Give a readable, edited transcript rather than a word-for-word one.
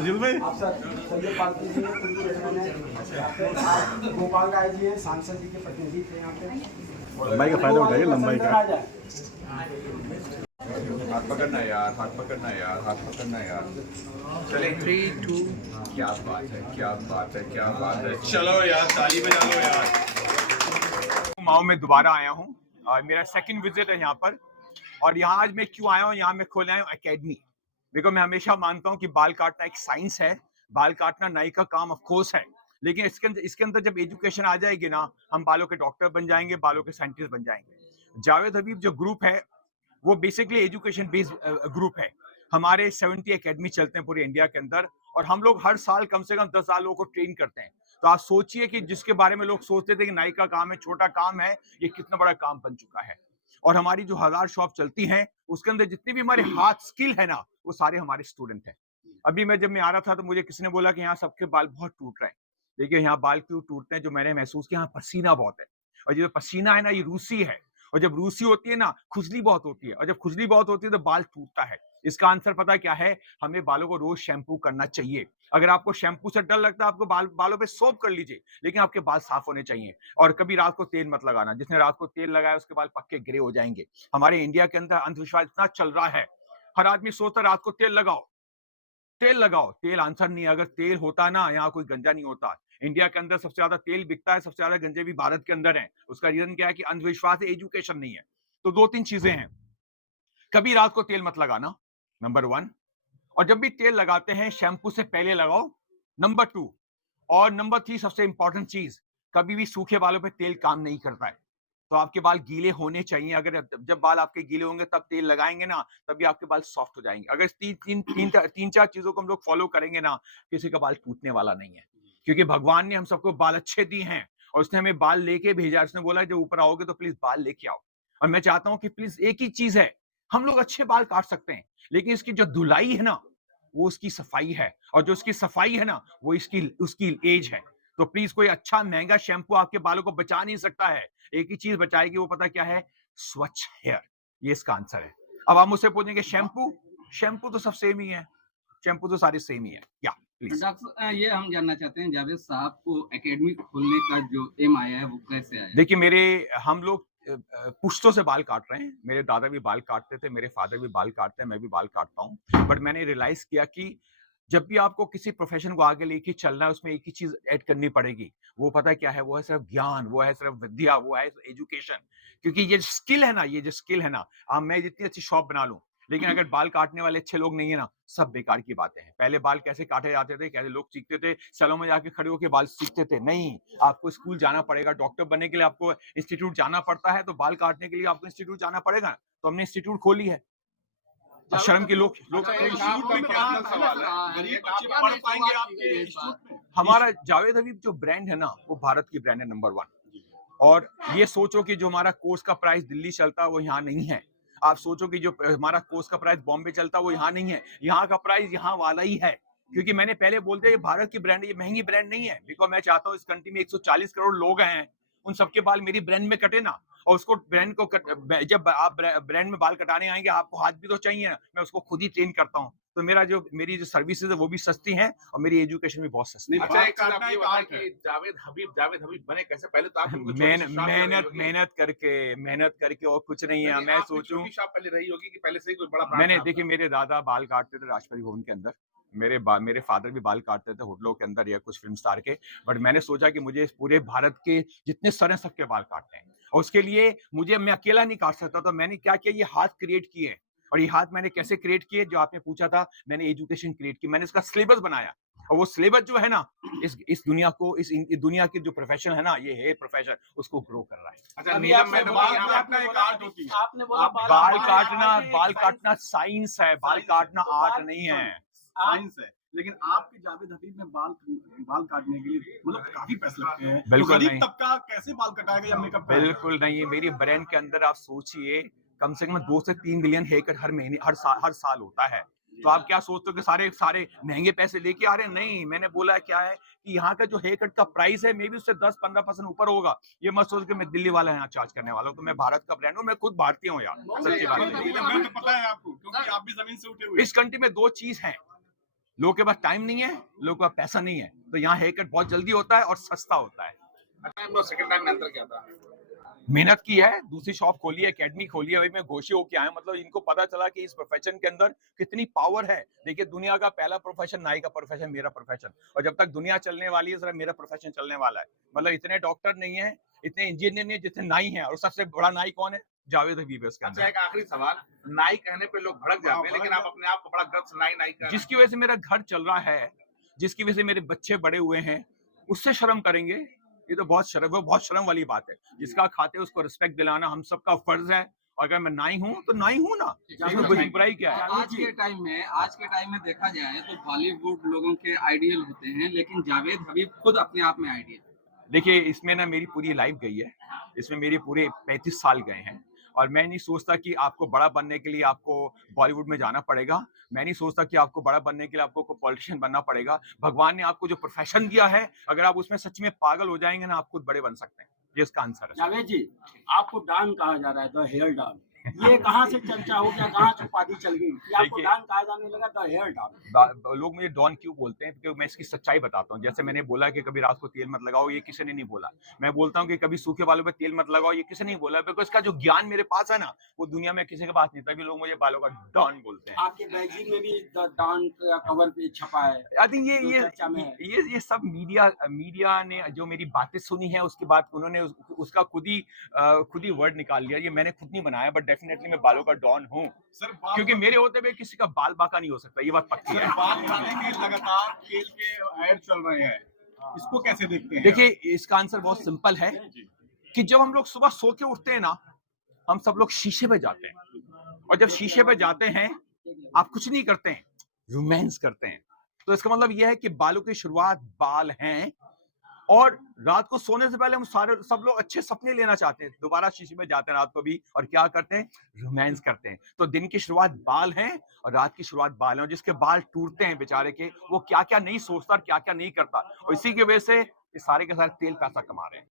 सुजील भाई आप सर सैयद पालकी जी हैं, उनकी रचना है। आप गोपाल राय जी हैं, सांसद जी के प्रतिनिधि थे यहाँ पे। लंबाई का फायदा उठाइए, लंबाई का। हाथ पकड़ना यार, हाथ पकड़ना यार, हाथ पकड़ना यार। चले 3, 2। क्या बात है, क्या बात है, क्या बात है। चलो यार, ताली बजा लो यार। माओ में दोबारा आया हूँ और मेरा सेकंड विजिट है यहाँ पर। और यहाँ आज मैं क्यों आया हूँ, यहाँ मैं खोलने आया हूँ एकेडमी। देखो, मैं हमेशा मानता हूँ कि बाल काटना एक साइंस है, बाल काटना नाई का काम ऑफ कोर्स है, लेकिन इसके अंदर जब एजुकेशन आ जाएगी ना, हम बालों के डॉक्टर बन जाएंगे, बालों के साइंटिस्ट बन जाएंगे। जावेद हबीब जो ग्रुप है वो बेसिकली एजुकेशन बेस्ड ग्रुप है। हमारे 70 एकेडमी चलते हैं पूरे इंडिया के अंदर, और हम लोग हर साल कम से कम 10,000 लोगों को ट्रेन करते हैं। तो आप सोचिए कि जिसके बारे में लोग सोचते थे कि नाई का काम है, छोटा काम है, ये कितना बड़ा काम बन चुका है। और हमारी जो 1000 शॉप चलती हैं, उसके अंदर जितनी भी हमारे हाथ स्किल है ना, वो सारे हमारे स्टूडेंट हैं। अभी जब मैं आ रहा था तो मुझे किसी ने बोला कि यहाँ सबके बाल बहुत टूट रहे हैं। देखिए, यहाँ बाल क्यों टूटते हैं, जो मैंने महसूस किया, यहाँ पसीना बहुत है, और जो पसीना है ना, ये रूसी है, और जब रूसी होती है ना, खुजली बहुत होती है, और जब खुजली बहुत होती है तो बाल टूटता है। इसका आंसर पता क्या है? हमें बालों को रोज शैम्पू करना चाहिए। अगर आपको शैम्पू से डर लगता है, आपको बालों पे सोप कर लीजिए, लेकिन आपके बाल साफ होने चाहिए। और कभी रात को तेल मत लगाना, जिसने रात को तेल लगाया उसके बाल पक्के ग्रे हो जाएंगे। हमारे इंडिया के अंदर अंधविश्वास इतना चल रहा है, हर आदमी सोचता रात को तेल लगाओ, तेल लगाओ। तेल आंसर नहीं है। अगर तेल होता ना, यहाँ कोई गंजा नहीं होता। इंडिया के अंदर सबसे ज्यादा तेल बिकता है, सबसे ज्यादा गंजे भी भारत के अंदर हैं। उसका रीजन क्या है? कि अंधविश्वास है, एजुकेशन नहीं है। तो 2-3 चीजें हैं। कभी रात को तेल मत लगाना, नंबर 1। और जब भी तेल लगाते हैं, शैम्पू से पहले लगाओ, नंबर 2। और नंबर 3 सबसे इंपॉर्टेंट चीज, कभी भी सूखे बालों पे तेल काम नहीं करता है। तो आपके बाल गीले होने चाहिए। अगर जब बाल आपके गीले होंगे तब तेल लगाएंगे ना, तभी आपके बाल सॉफ्ट हो जाएंगे। अगर तीन चार चीजों को हम लोग फॉलो करेंगे ना, किसी का बाल टूटने वाला नहीं है। क्योंकि भगवान ने हम सबको बाल अच्छे दिए हैं, और उसने हमें बाल लेके भेजा। उसने बोला जब ऊपर आओगे तो प्लीज बाल लेके आओ। और मैं चाहता हूं कि प्लीज एक ही चीज है, हम लोग अच्छे बाल काट सकते हैं, लेकिन इसकी जो धुलाई है ना, वो उसकी सफाई है, और जो उसकी सफाई है ना, वो उसकी एज है। तो प्लीज, कोई अच्छा महंगा शैम्पू आपके बालों को बचा नहीं सकता है। एक ही चीज बचाएगी, वो पता क्या है? स्वच्छ हेयर। ये इसका आंसर है। अब आप मुझसे पूछेंगे शैम्पू, शैम्पू तो सब सेम ही है, शैम्पू तो सारे सेम ही है। या प्लीज। डॉक्टर, ये हम जानना चाहते हैं, जावेद साहब को एकेडमी खोलने का जो एम आया है वो कैसे आया? देखिए, हम लोग पुश्तों से बाल काट रहे हैं। मेरे दादा भी बाल काटते थे, मेरे फादर भी बाल काटते हैं, मैं भी बाल काटता हूँ। बट मैंने रियलाइज किया कि जब भी आपको किसी प्रोफेशन को आगे लेके चलना है, उसमें एक ही चीज ऐड करनी पड़ेगी। वो पता क्या है? वो है सिर्फ ज्ञान, वो है सिर्फ विद्या, वो है एजुकेशन। क्योंकि ये स्किल है ना, ये जो स्किल है ना, मैं जितनी अच्छी शॉप बना लूं, लेकिन अगर बाल काटने वाले अच्छे लोग नहीं है ना, सब बेकार की बातें हैं। पहले बाल कैसे काटे जाते थे, कैसे लोग सीखते थे? सैलून में जाके खड़े होकर बाल सीखते थे? नहीं, आपको स्कूल जाना पड़ेगा। डॉक्टर बनने के लिए आपको इंस्टीट्यूट जाना पड़ता है, तो बाल काटने के लिए आपको इंस्टीट्यूट जाना पड़ेगा। तो हमने इंस्टीट्यूट खोली है। शर्म के लोग हमारा जावेद हबीब जो ब्रांड है ना, वो भारत की ब्रांड है, नंबर 1। और ये सोचो कि जो हमारा कोर्स का प्राइस दिल्ली चलता है, वो यहाँ नहीं है। आप सोचो कि जो हमारा कोर्स का प्राइस बॉम्बे चलता है, वो यहाँ नहीं है। यहाँ का प्राइस यहाँ वाला ही है। क्योंकि मैंने पहले बोलते हैं, ये भारत की ब्रांड है, ये महंगी ब्रांड नहीं है। बिकॉज मैं चाहता हूँ इस कंट्री में 140 करोड़ लोग हैं, उन सबके बाल मेरी ब्रांड में कटे ना। और उसको ब्रांड को जब आप ब्रांड में बाल कटाने आएंगे, आपको हाथ भी तो चाहिए ना। मैं उसको खुद ही ट्रेन करता हूँ। तो मेरी जो सर्विसेज है वो भी सस्ती हैं, और मेरी एजुकेशन भी बहुत सस्ती है। अच्छा, एक चीज आप ये बताएं कि जावेद हबीब बने कैसे? पहले तो आप मेहनत करके और कुछ नहीं है। मैं सोचूं, शॉप पहले रही होगी कि पहले से ही कोई बड़ा मैंने देखिए, मेरे दादा बाल काटते थे राष्ट्रपति भवन के अंदर, मेरे फादर भी बाल काटते थे होटलों के अंदर या कुछ फिल्म स्टार के। बट मैंने सोचा कि मुझे इस पूरे भारत के जितने सर हैं, सबके बाल काटने हैं, और उसके लिए मैं अकेला नहीं काट सकता। तो मैंने क्या किया? ये हाथ क्रिएट किए। और ये हाथ मैंने कैसे क्रिएट किए, जो आपने पूछा था? मैंने एजुकेशन क्रिएट की, मैंने इसका सिलेबस बनाया। और वो सिलेबस जो है ना, इस दुनिया को, इस दुनिया की जो प्रोफेशन है ना, ये हेयर प्रोफेशन, उसको ग्रो कर रहा है। अच्छा, नीलम मैडम, आपने एक आर्ट होती है। आपने बोला बाल काटना साइंस है, बाल काटना आर्ट नहीं है। साइंस है, लेकिन आपके जावेद हबीब में बाल काटने के लिए मतलब काफी पैसे लगते हैं। बिल्कुल गरीब नहीं। तबका कैसे बाल कटाएगा या मेकअप कराएगा? बिल्कुल नहीं। मेरी ब्रांड के अंदर आप सोचिए, कम से कम 2 से 3 बिलियन हेयर कट हर साल होता है। तो आप क्या सोचते हो कि सारे महंगे पैसे लेके आ रहे हैं? नहीं, मैंने बोला क्या है कि यहाँ का जो हेयर कट का प्राइस है, मे बी उससे 10-15% ऊपर होगा। ये मत सोच के मैं दिल्ली वाला यहाँ चार्ज करने वाला हूँ। तो मैं भारत का ब्रांड हूँ, मैं खुद भारतीय हूँ यार, सच्ची बात है। नीलम मैम, तो पता है आपको, क्योंकि आप भी जमीन से उठे हुए। इस कंट्री में 2 चीज हैं, लोगों के पास टाइम नहीं है, लोगों के पास पैसा नहीं है, तो यहाँ हेयर कट बहुत जल्दी होता है और सस्ता होता है। सेकंड टाइम में अंतर क्या था? मेहनत की है, दूसरी शॉप खोली है, एकेडमी खोली है, अभी मैं घोषी होके आया, मतलब इनको पता चला कि इस प्रोफेशन के अंदर कितनी पावर है। देखिए दुनिया का पहला प्रोफेशन नाई का प्रोफेशन, मेरा प्रोफेशन, और जब तक दुनिया चलने वाली है जरा मेरा प्रोफेशन चलने वाला है। मतलब इतने डॉक्टर नहीं है, इतने इंजीनियर नहीं है जितने नाई हैं, और सबसे बड़ा नाई कौन है? जावेद हबीब है उसके अच्छा, अंदर। एक आखिरी सवाल, नाई कहने पे लोग भड़क जाते हैं, लेकिन आप अपने आप को बड़ा गर्व से नाई नाई कर रहे हैं। जिसकी वजह से मेरा घर चल रहा है, जिसकी वजह से मेरे बच्चे बड़े हुए हैं, उससे शर्म करेंगे? ये तो बहुत शर्म वाली बात है। जिसका खाते उसको रिस्पेक्ट दिलाना हम सबका फर्ज है, और अगर मैं नाई हूं तो नाई हूं ना, इसमें बुराई क्या है? आज के टाइम में देखा जाए तो बॉलीवुड लोगों के आइडियल होते हैं, लेकिन जावेद हबीब खुद अपने आप में आइडियल। देखिए इसमें ना मेरी पूरी लाइफ गई है, इसमें मेरे पूरे 35 साल गए हैं, और मैं नहीं सोचता कि आपको बड़ा बनने के लिए आपको बॉलीवुड में जाना पड़ेगा। मैं नहीं सोचता कि आपको बड़ा बनने के लिए आपको कोई पॉलिटिशियन बनना पड़ेगा। भगवान ने आपको जो प्रोफेशन दिया है, अगर आप उसमें सच में पागल हो जाएंगे ना, आप खुद बड़े बन सकते हैं। ये इसका आंसर है। जावेद जी, आपको डॉन कहा जा रहा है, द हेयर डॉन। ये कहाँ से चर्चा हो गया, कहाँ से उपाधि चल गई कि आपको देखिए- डॉन कहा जाने लगा, द हेयर डॉन? लोग मुझे डॉन क्यों बोलते हैं? क्योंकि मैं इसकी सच्चाई बताता हूँ। जैसे मैंने बोला कि कभी रात को तेल मत लगाओ, ये किसी ने नहीं बोला। मैं बोलता हूँ कि कभी सूखे बालों पे तेल मत लगाओ, ये किसी ने नहीं बोला, बिकॉज इसका जो ज्ञान मेरे पास है ना, वो दुनिया में किसी के पास नहीं। तभी लोग मुझे बालों का डॉन बोलते हैं। आपके मैगजीन में भी द डॉन का कवर पे छपा है। आई थिंक जो चर्चा में है। ये सब मीडिया ने जो मेरी बातें सुनी है, उसके बाद उन्होंने उसका खुद ही वर्ड निकाल लिया। ये मैंने खुद नहीं बनाया, बट डेफिनेटली मैं बालों का डॉन हूँ, सर, क्योंकि मेरे होते हुए किसी का बाल बाका नहीं हो सकता, ये बात पक्की है। बाल बनाने के लगातार तेल के ऐड चल रहे हैं, इसको कैसे देखते हैं? देखिए इसका आंसर बहुत सिंपल है कि जब हम लोग सुबह सो के उठते हैं ना, हम सब लोग शीशे पे जाते हैं, और जब शीशे पे जाते हैं आप कुछ नहीं करते हैं, रोमांस करते हैं। तो इसका मतलब यह है कि बालों की शुरुआत बाल हैं, और रात को सोने से पहले हम सब लोग अच्छे सपने लेना चाहते हैं, दोबारा शीशे में जाते हैं रात को भी, और क्या करते हैं? रोमांस करते हैं। तो दिन की शुरुआत बाल हैं और रात की शुरुआत बाल हैं, और जिसके बाल टूटते हैं बेचारे के, वो क्या क्या नहीं सोचता और क्या क्या नहीं करता, और इसी की वजह से ये सारे के सारे तेल पैसा कमा रहे हैं।